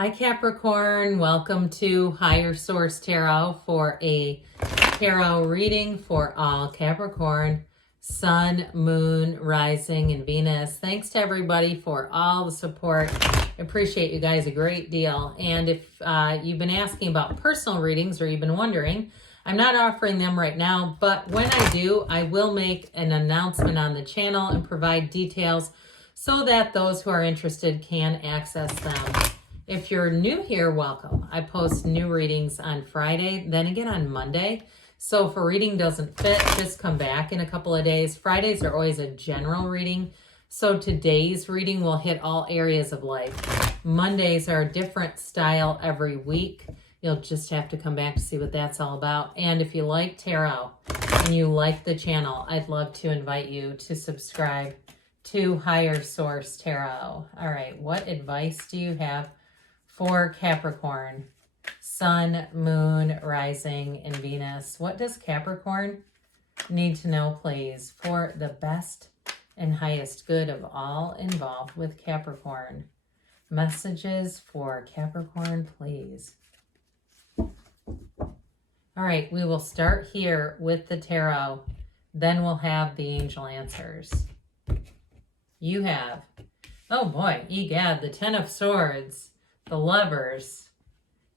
Hi Capricorn, welcome to Higher Source Tarot for a tarot reading for all Capricorn, Sun, Moon, Rising, and Venus. Thanks to everybody for all the support. I appreciate you guys a great deal. And if you've been asking about personal readings or you've been wondering, I'm not offering them right now, but when I do, I will make an announcement on the channel and provide details so that those who are interested can access them. If you're new here, welcome. I post new readings on Friday, then again on Monday. So if a reading doesn't fit, just come back in a couple of days. Fridays are always a general reading. So today's reading will hit all areas of life. Mondays are a different style every week. You'll just have to come back to see what that's all about. And if you like tarot and you like the channel, I'd love to invite you to subscribe to Higher Source Tarot. All right, what advice do you have for Capricorn, Sun, Moon, Rising, and Venus? What does Capricorn need to know, please, for the best and highest good of all involved with Capricorn? Messages for Capricorn, please. All right, we will start here with the tarot. Then we'll have the angel answers. You have, oh boy, egad, the Ten of Swords, the Lovers,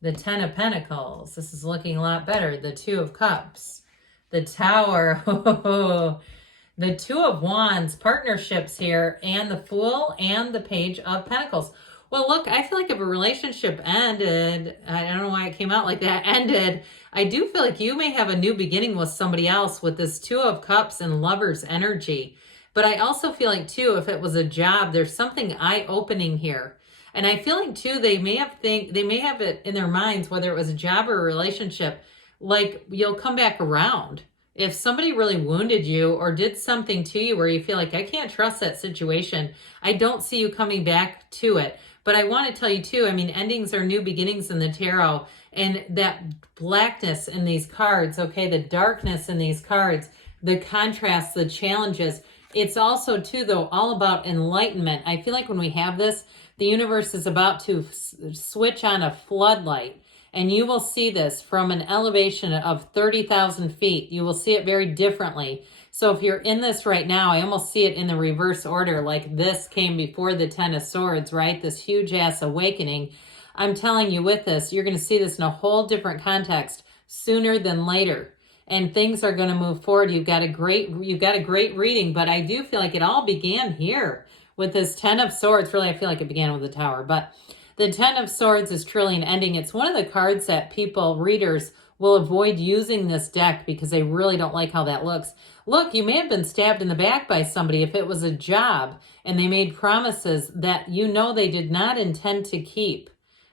the Ten of Pentacles. This is looking a lot better. The Two of Cups, the Tower, the Two of Wands, partnerships here, and the Fool and the Page of Pentacles. Well, look, I feel like if a relationship ended, I don't know why it came out like that, ended, I do feel like you may have a new beginning with somebody else with this Two of Cups and Lovers energy. But I also feel like, too, if it was a job, there's something eye-opening here. And I feel like, too, they may have it in their minds, whether it was a job or a relationship, like you'll come back around. If somebody really wounded you or did something to you where you feel like, I can't trust that situation, I don't see you coming back to it. But I want to tell you, too, I mean, endings are new beginnings in the tarot. And that blackness in these cards, okay, the darkness in these cards, the contrasts, the challenges, it's also, too, though, all about enlightenment. I feel like when we have this, the universe is about to switch on a floodlight, and you will see this from an elevation of 30,000 feet. You will see it very differently. So if you're in this right now, I almost see it in the reverse order, like this came before the Ten of Swords, right? This huge-ass awakening. I'm telling you with this, you're going to see this in a whole different context sooner than later. And things are going to move forward. You've got a great reading, but I do feel like it all began here with this Ten of Swords. Really, I feel like it began with the Tower, but the Ten of Swords is truly an ending. It's one of the cards that readers will avoid using this deck because they really don't like how that looks. Look, you may have been stabbed in the back by somebody if it was a job and they made promises that they did not intend to keep.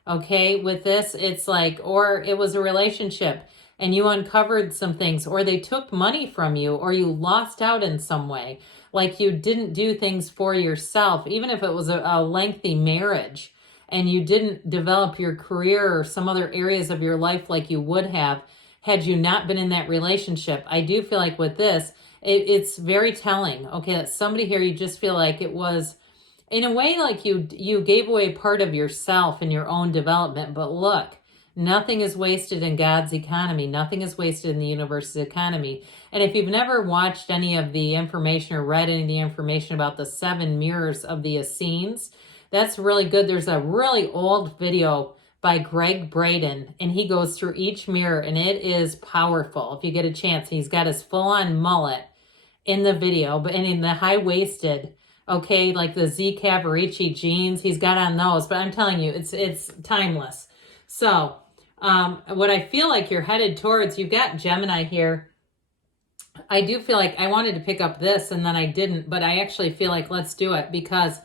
Okay, with this, it's like, or it was a relationship and you uncovered some things, or they took money from you, or you lost out in some way. Like you didn't do things for yourself, even if it was a lengthy marriage, and you didn't develop your career or some other areas of your life like you would have had you not been in that relationship. I do feel like with this, it's very telling, okay, that somebody here, you just feel like it was, in a way, like you gave away part of yourself in your own development. But look, nothing is wasted in God's economy. Nothing is wasted in the universe's economy. And if you've never watched any of the information or read any of the information about the 7 mirrors of the Essenes, that's really good. There's a really old video by Greg Braden, and he goes through each mirror, and it is powerful. If you get a chance, he's got his full-on mullet in the video, but and in the high-waisted, okay, like the Z Cavaricci jeans, he's got on those. But I'm telling you, it's timeless. So what I feel like you're headed towards, you've got Gemini here. I do feel like I wanted to pick up this and then I didn't, but I actually feel like let's do it because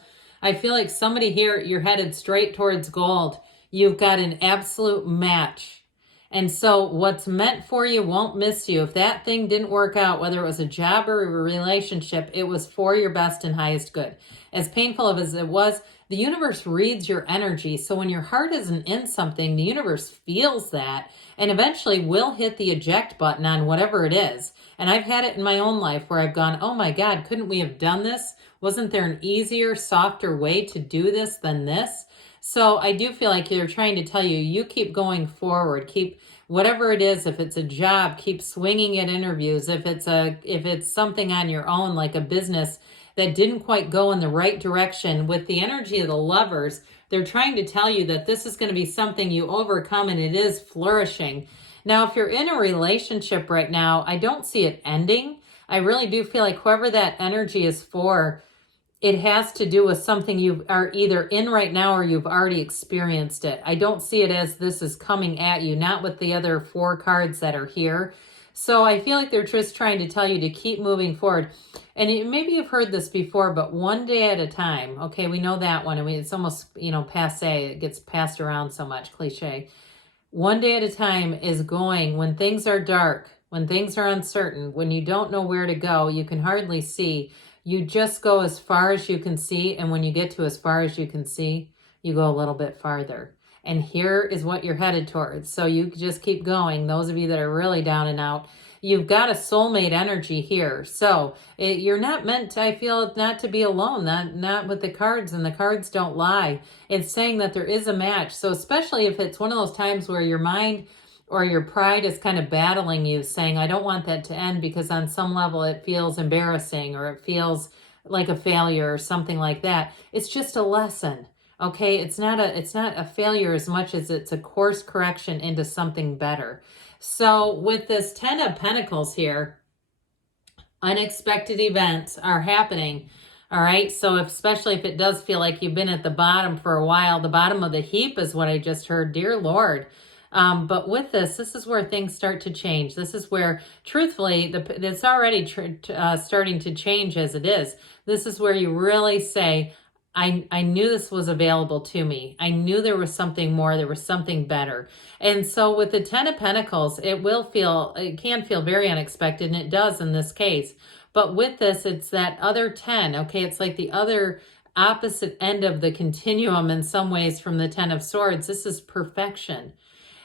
I feel like somebody here, you're headed straight towards gold. You've got an absolute match. And so what's meant for you won't miss you. If that thing didn't work out, whether it was a job or a relationship, it was for your best and highest good. As painful as it was, the universe reads your energy. So when your heart isn't in something, the universe feels that and eventually will hit the eject button on whatever it is. And I've had it in my own life where I've gone, oh my God, couldn't we have done this? Wasn't there an easier, softer way to do this than this? So I do feel like they're trying to tell you, you keep going forward, keep whatever it is. If it's a job, keep swinging at interviews. If it's something on your own, like a business that didn't quite go in the right direction, with the energy of the Lovers, they're trying to tell you that this is going to be something you overcome, and it is flourishing. Now, if you're in a relationship right now, I don't see it ending. I really do feel like whoever that energy is for, it has to do with something you are either in right now or you've already experienced it. I don't see it as this is coming at you, not with the other 4 cards that are here. So I feel like they're just trying to tell you to keep moving forward. And maybe you've heard this before, but one day at a time. Okay, we know that one. I mean, it's almost, passé. It gets passed around so much, cliche. One day at a time is going when things are dark, when things are uncertain, when you don't know where to go, you can hardly see. You just go as far as you can see. And when you get to as far as you can see, you go a little bit farther. And here is what you're headed towards. So you just keep going. Those of you that are really down and out, you've got a soulmate energy here. So you're not meant to, I feel, not to be alone, not with the cards, and the cards don't lie. It's saying that there is a match. So especially if it's one of those times where your mind or your pride is kind of battling you, saying, I don't want that to end because on some level it feels embarrassing or it feels like a failure or something like that. It's just a lesson. Okay, it's not a failure as much as it's a course correction into something better. So with this 10 of Pentacles here, unexpected events are happening. All right, so especially if it does feel like you've been at the bottom for a while, the bottom of the heap is what I just heard, dear Lord. But with this is where things start to change. This is where, truthfully, it's already starting to change as it is. This is where you really say, I knew this was available to me. I knew there was something more. There was something better. And so with the 10 of Pentacles, it can feel very unexpected, and it does in this case. But with this, it's that other 10. Okay, it's like the other opposite end of the continuum in some ways from the 10 of Swords. This is perfection.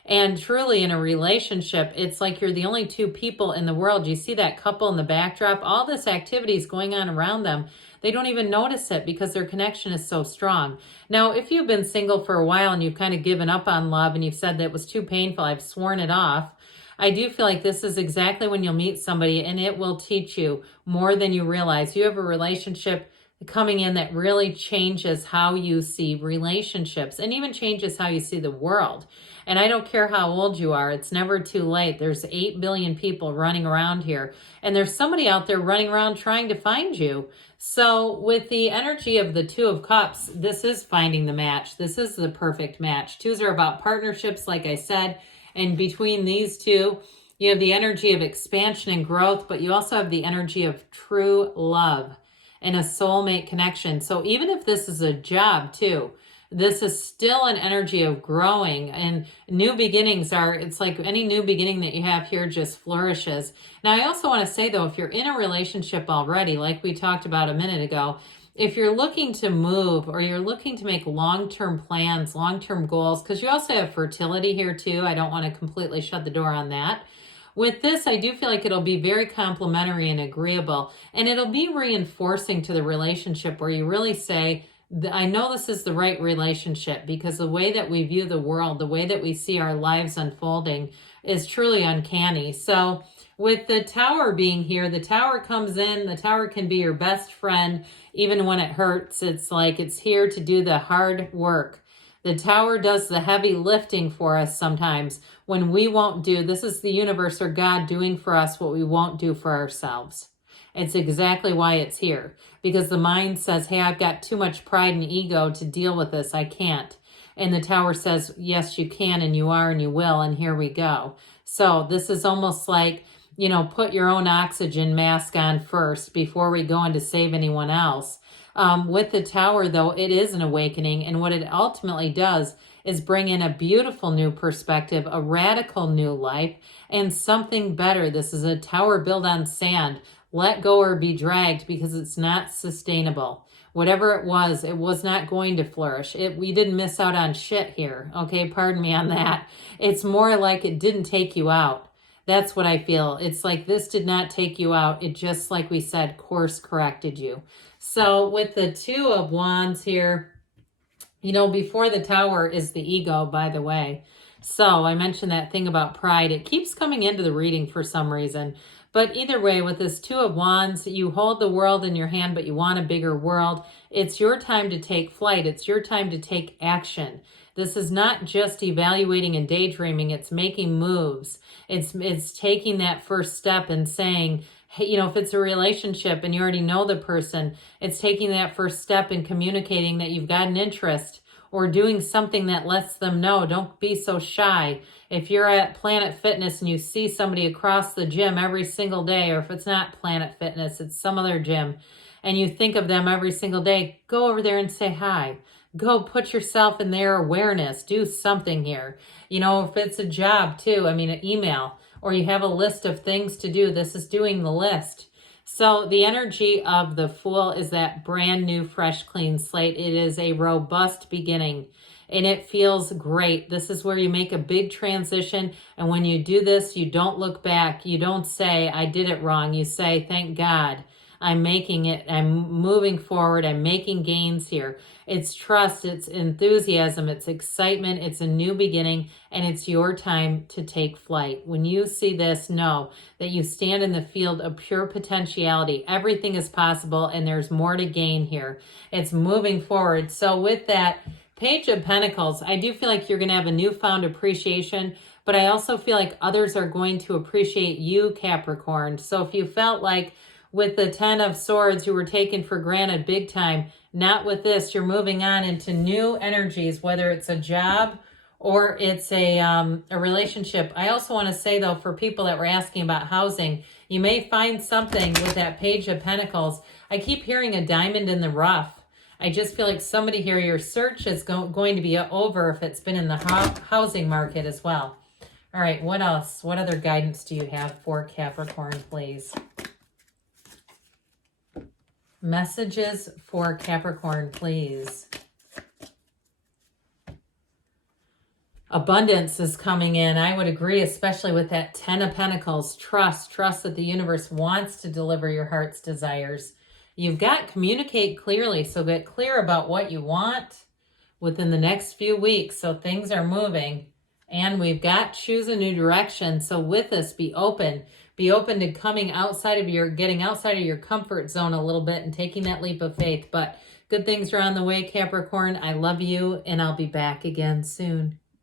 And truly in a relationship, it's like you're the only 2 people in the world. You see that couple in the backdrop, all this activity is going on around them. They don't even notice it because their connection is so strong. Now, if you've been single for a while and you've kind of given up on love and you've said that it was too painful, I've sworn it off, I do feel like this is exactly when you'll meet somebody and it will teach you more than you realize. You have a relationship coming in that really changes how you see relationships and even changes how you see the world. And I don't care how old you are, it's never too late. There's 8 billion people running around here, and there's somebody out there running around trying to find you. So with the energy of the 2 of Cups, this is finding the match. This is the perfect match. 2s are about partnerships, like I said, and between these 2, you have the energy of expansion and growth, but you also have the energy of true love and a soulmate connection. So even if this is a job too, this is still an energy of growing, and new beginnings it's like any new beginning that you have here just flourishes. Now, I also want to say though, if you're in a relationship already, like we talked about a minute ago, if you're looking to move or you're looking to make long-term plans, long-term goals, because you also have fertility here too. I don't want to completely shut the door on that. With this, I do feel like it'll be very complimentary and agreeable, and it'll be reinforcing to the relationship where you really say, I know this is the right relationship, because the way that we view the world, the way that we see our lives unfolding is truly uncanny. So with the Tower being here, the Tower comes in, the Tower can be your best friend, even when it hurts. It's like it's here to do the hard work. The Tower does the heavy lifting for us sometimes when we won't do. This is the universe or God doing for us what we won't do for ourselves. It's exactly why it's here, because the mind says, hey, I've got too much pride and ego to deal with this. I can't. And the Tower says, yes, you can, and you are, and you will, and here we go. So this is almost like, put your own oxygen mask on first before we go in to save anyone else. With the Tower, though, it is an awakening, and what it ultimately does is bring in a beautiful new perspective, a radical new life, and something better. This is a tower built on sand. Let go or be dragged, because it's not sustainable. Whatever it was not going to flourish. We didn't miss out on shit here. Okay, pardon me on that. It's more like it didn't take you out. That's what I feel. It's like this did not take you out. It just, like we said, course corrected you. So with the 2 of Wands here, You know, before the Tower is the ego, by the way. So I mentioned that thing about pride. It keeps coming into the reading for some reason. But either way, with this Two of Wands, you hold the world in your hand, but you want a bigger world. It's your time to take flight. It's your time to take action. This is not just evaluating and daydreaming. It's making moves. It's taking that first step and saying, hey, you know, if it's a relationship and you already know the person, it's taking that first step and communicating that you've got an interest, or doing something that lets them know. Don't be so shy. If you're at Planet Fitness and you see somebody across the gym every single day, or if it's not Planet Fitness, it's some other gym, and you think of them every single day, go over there and say hi. Go put yourself in their awareness. Do something here. You know, if it's a job too, I mean, an email, or you have a list of things to do, this is doing the list. So the energy of the Fool is that brand new, fresh, clean slate. It is a robust beginning and it feels great. This is where you make a big transition. And when you do this, you don't look back. You don't say, I did it wrong. You say, thank God. I'm making it. I'm moving forward. I'm making gains here. It's trust. It's enthusiasm. It's excitement. It's a new beginning. And it's your time to take flight. When you see this, know that you stand in the field of pure potentiality. Everything is possible and there's more to gain here. It's moving forward. So with that Page of Pentacles, I do feel like you're going to have a newfound appreciation, but I also feel like others are going to appreciate you, Capricorn. So if you felt like with the Ten of Swords, you were taken for granted big time. Not with this. You're moving on into new energies, whether it's a job or it's a relationship. I also want to say, though, for people that were asking about housing, you may find something with that Page of Pentacles. I keep hearing a diamond in the rough. I just feel like somebody here, your search is going to be over if it's been in the housing market as well. All right, what else? What other guidance do you have for Capricorn, please? Messages for Capricorn, please. Abundance is coming in. I would agree, especially with that Ten of Pentacles. Trust that the universe wants to deliver your heart's desires. You've got communicate clearly, so get clear about what you want within the next few weeks. So things are moving. And we've got choose a new direction. So with this, be open. Be open to getting outside of your comfort zone a little bit and taking that leap of faith. But good things are on the way, Capricorn. I love you, and I'll be back again soon.